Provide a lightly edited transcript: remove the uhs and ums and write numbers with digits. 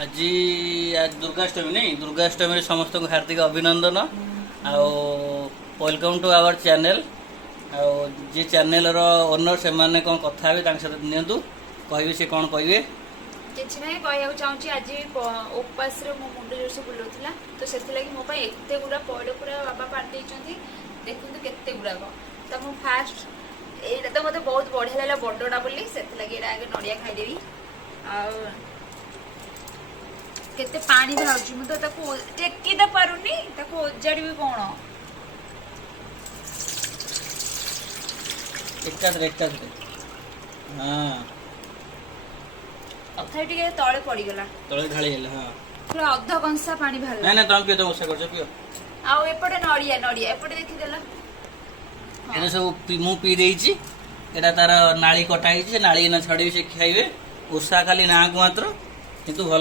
आज आज दुर्गाष्टमी नहीं दुर्गाष्टमी समस्त को हार्दिक अभिनंदन आओ वेलकम टू आवर चैनल आओ जे चैनल रो ओनर से माने कोन कथा हे तांक सहित नियंतु कहबे से कोन कहबे किछ नै कहया चाहूची आज उपास रे मो मुंड जोर से बुलोथला तो सेति लागि मो पय एते गुडा पड़े पूरा बाबा पार्टी देचंती देखुंतु केते गुडा को त मो फास्ट एटा तो मते बहुत बढ़िया लागला बडडा बोली सेति लागि एटा आगे नडिया खाइ देबी आ केते पानी भाउची मु तो ताको टेकी द पारुनी ताको ओजाडीबी कोन एकादरे हां अथाई टिके तळे पड़ी गला तळे ढाळी गेला हां पूरा अध कंसा पानी भाला नै नै तुम पियो तो ओसा करछ पियो आउ एपटे नडिया नडिया एपटे देखि देला एने सब मु पी देइची एटा तार नाली कटा हिची नाली ना छडी से खाइबे ओसा खाली ना को मात्र किंतु